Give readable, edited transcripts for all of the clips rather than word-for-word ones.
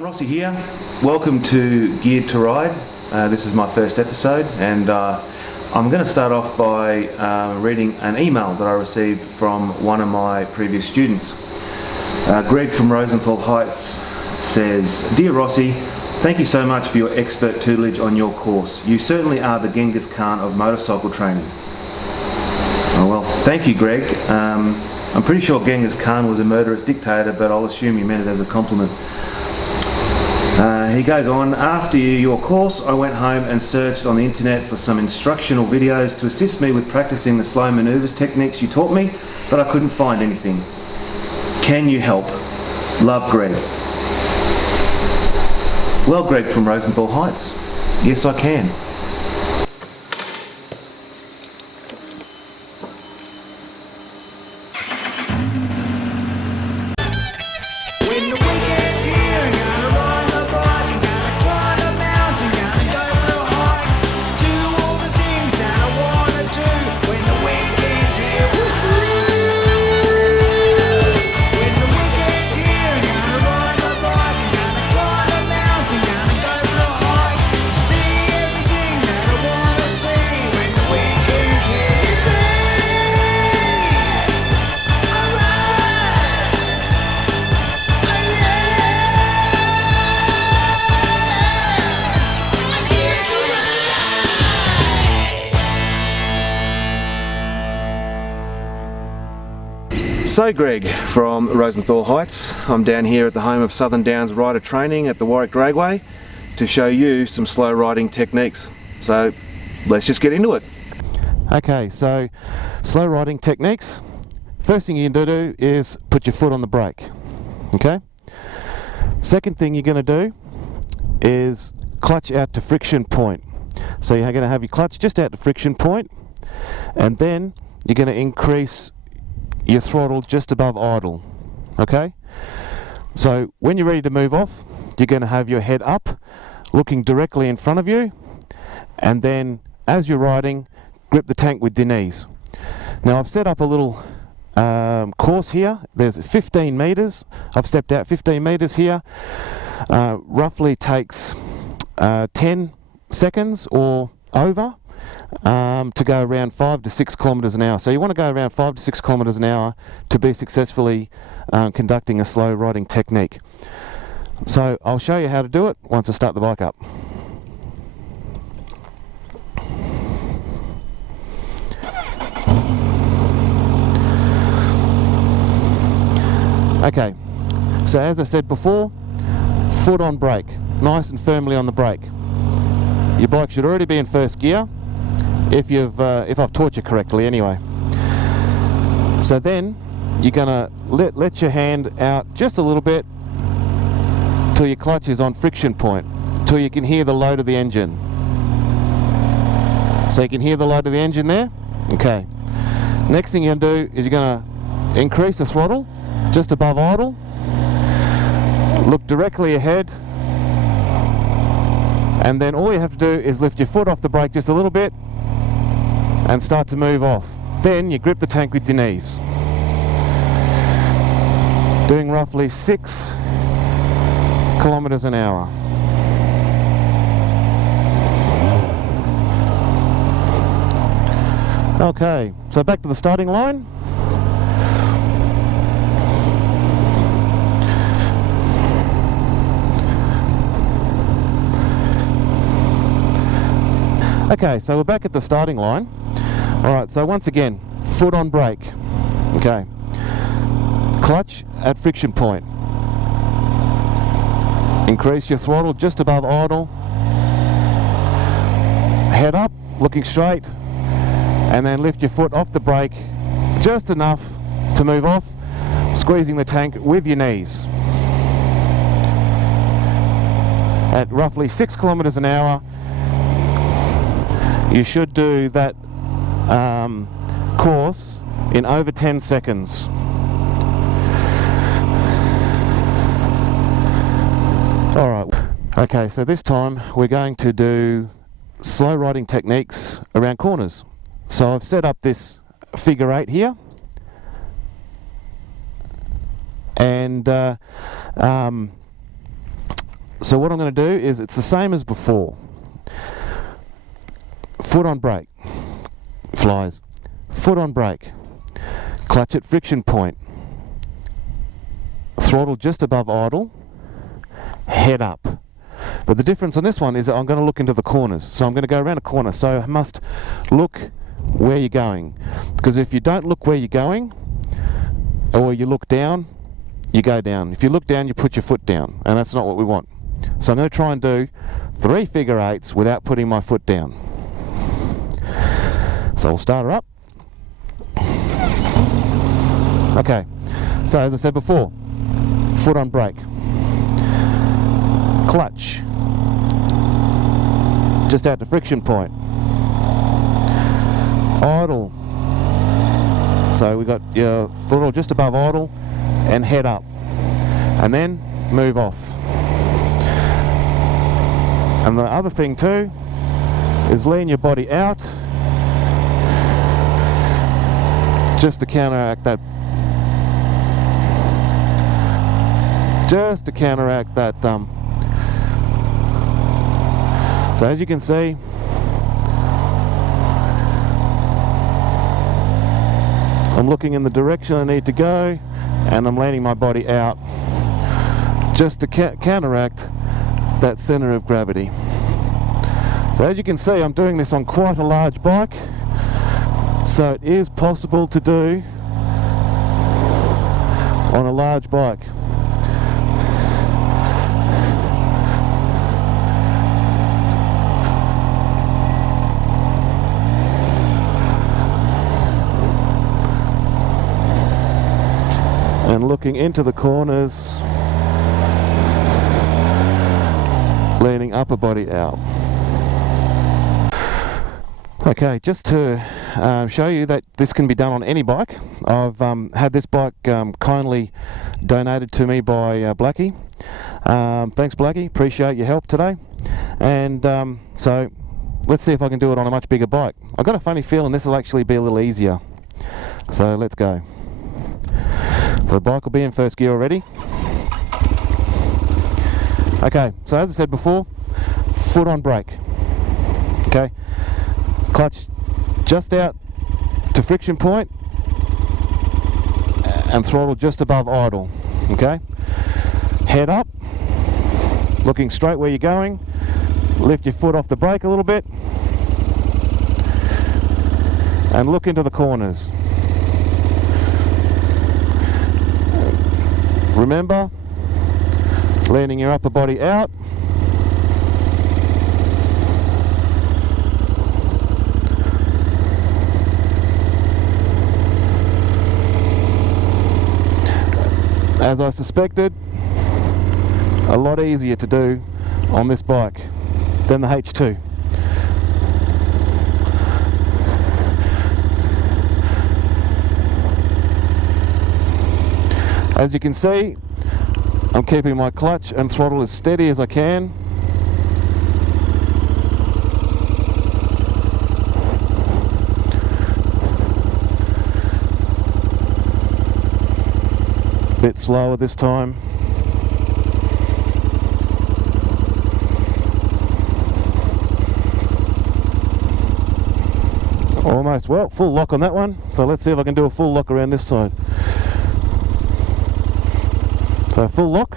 everyone, Rossi here. Welcome to Geared to Ride. This is my first episode, and I'm going to start off by reading an email that I received from one of my previous students. Greg from Rosenthal Heights says, "Dear Rossi, thank you so much for your expert tutelage on your course. You certainly are the Genghis Khan of motorcycle training." Oh, well, thank you, Greg. I'm pretty sure Genghis Khan was a murderous dictator, but I'll assume you meant it as a compliment. He goes on, "After your course, I went home and searched on the internet for some instructional videos to assist me with practicing the slow maneuvers techniques you taught me, but I couldn't find anything. Can you help? Love, Greg." Well, Greg from Rosenthal Heights, yes I can. So Greg from Rosenthal Heights, I'm down here at the home of Southern Downs Rider Training at the Warwick Dragway to show you some slow riding techniques. So let's just get into it. Okay, so slow riding techniques. First thing you're going to do is put your foot on the brake. Okay. Second thing you're going to do is clutch out to friction point. So you're going to have your clutch just out to friction point, and then you're going to increase your throttle just above idle. Okay, so when you're ready to move off, you're going to have your head up looking directly in front of you, and then as you're riding, grip the tank with your knees. Now I've set up a little course here. There's 15 meters. I've stepped out 15 meters here. Roughly takes 10 seconds or over to go around 5 to 6 kilometers an hour. So you want to go around 5 to 6 kilometers an hour to be successfully conducting a slow riding technique. So I'll show you how to do it once I start the bike up. Okay, so as I said before, foot on brake, nice and firmly on the brake. Your bike should already be in first gear, if I've taught you correctly anyway. So then you're gonna let your hand out just a little bit till your clutch is on friction point, till you can hear the load of the engine. So you can hear the load of the engine there. Okay. Next thing you're gonna do is you're gonna increase the throttle just above idle. Look directly ahead. And then all you have to do is lift your foot off the brake just a little bit and start to move off. Then you grip the tank with your knees. Doing roughly 6 kilometers an hour. Okay, so back to the starting line. Okay, so we're back at the starting line. Alright, so once again, foot on brake. Okay. Clutch at friction point. Increase your throttle just above idle. Head up, looking straight, and then lift your foot off the brake just enough to move off, squeezing the tank with your knees. At roughly 6 kilometers an hour, you should do that course in over 10 seconds. Alright, okay, so this time we're going to do slow riding techniques around corners. So I've set up this figure 8 here, and So what I'm going to do is, it's the same as before. Foot on brake, flies. Foot on brake, clutch at friction point, throttle just above idle, head up. But the difference on this one is that I'm going to look into the corners. So I'm going to go around a corner, so I must look where you're going. Because if you don't look where you're going, or you look down, you go down. If you look down, you put your foot down, and that's not what we want. So I'm going to try and do 3 figure eights without putting my foot down. So we'll start her up. Okay, so as I said before, foot on brake, clutch just out to friction point, idle, so we got your throttle just above idle, and head up, and then move off. And the other thing too is lean your body out just to counteract that. So as you can see, I'm looking in the direction I need to go, and I'm leaning my body out just to counteract that center of gravity. So as you can see, I'm doing this on quite a large bike, so it is possible to do on a large bike. And looking into the corners, leaning upper body out. Okay, just to show you that this can be done on any bike. I've had this bike kindly donated to me by Blackie. Thanks Blackie, appreciate your help today. And so let's see if I can do it on a much bigger bike. I've got a funny feeling this will actually be a little easier. So let's go. So the bike will be in first gear already. Okay, so as I said before, foot on brake. Okay, clutch just out to friction point, and throttle just above idle. Okay, head up, looking straight where you're going. Lift your foot off the brake a little bit, and look into the corners. Remember, leaning your upper body out. As I suspected, a lot easier to do on this bike than the H2. As you can see, I'm keeping my clutch and throttle as steady as I can. Bit slower this time. Almost, well, full lock on that one. So let's see if I can do a full lock around this side. So full lock,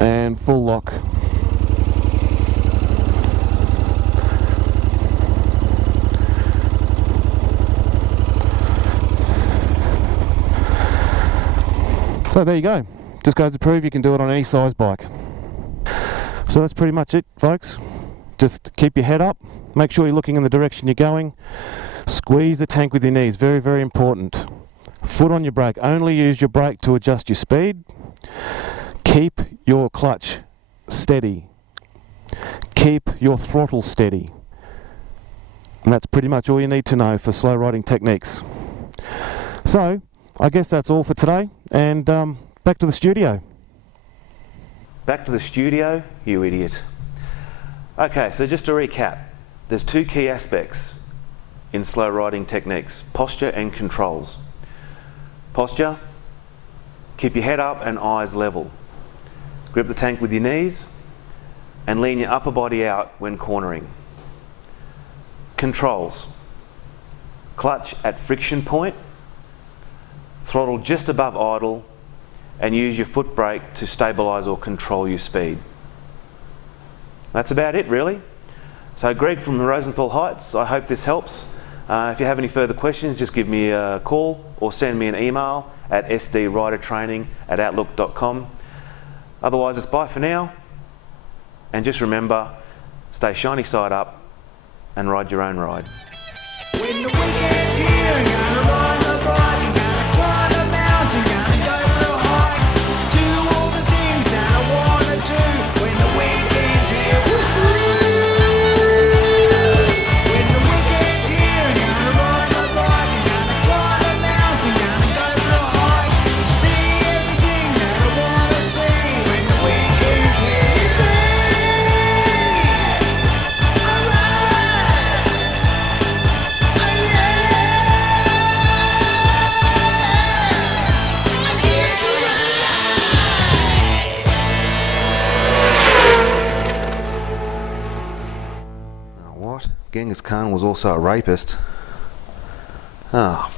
and full lock. So there you go, just goes to prove you can do it on any size bike. So that's pretty much it folks. Just keep your head up, make sure you're looking in the direction you're going. Squeeze the tank with your knees, very, very important. Foot on your brake, only use your brake to adjust your speed. Keep your clutch steady. Keep your throttle steady. And that's pretty much all you need to know for slow riding techniques. So, I guess that's all for today, and back to the studio. Back to the studio, you idiot. Okay, so just to recap, there's 2 key aspects in slow riding techniques: posture and controls. Posture, Keep your head up and eyes level. Grip the tank with your knees and lean your upper body out when cornering. Controls. Clutch at friction point, throttle just above idle, and use your foot brake to stabilise or control your speed. That's about it really. So Greg from Rosenthal Heights, I hope this helps. If you have any further questions, just give me a call or send me an email at sdridertraining@outlook.com. Otherwise, it's bye for now. And just remember, stay shiny side up and ride your own ride. When the weekend's here, gotta ride the bike, gotta climb a mountain, gotta go for a hike, do all the things that I wanna do. When the weekend's here, when the weekend's here, gotta ride my bike, gotta climb a mountain, gotta go for a hike, see everything that I wanna see. When the weekend's here, What? Genghis Khan was also a rapist. Ah,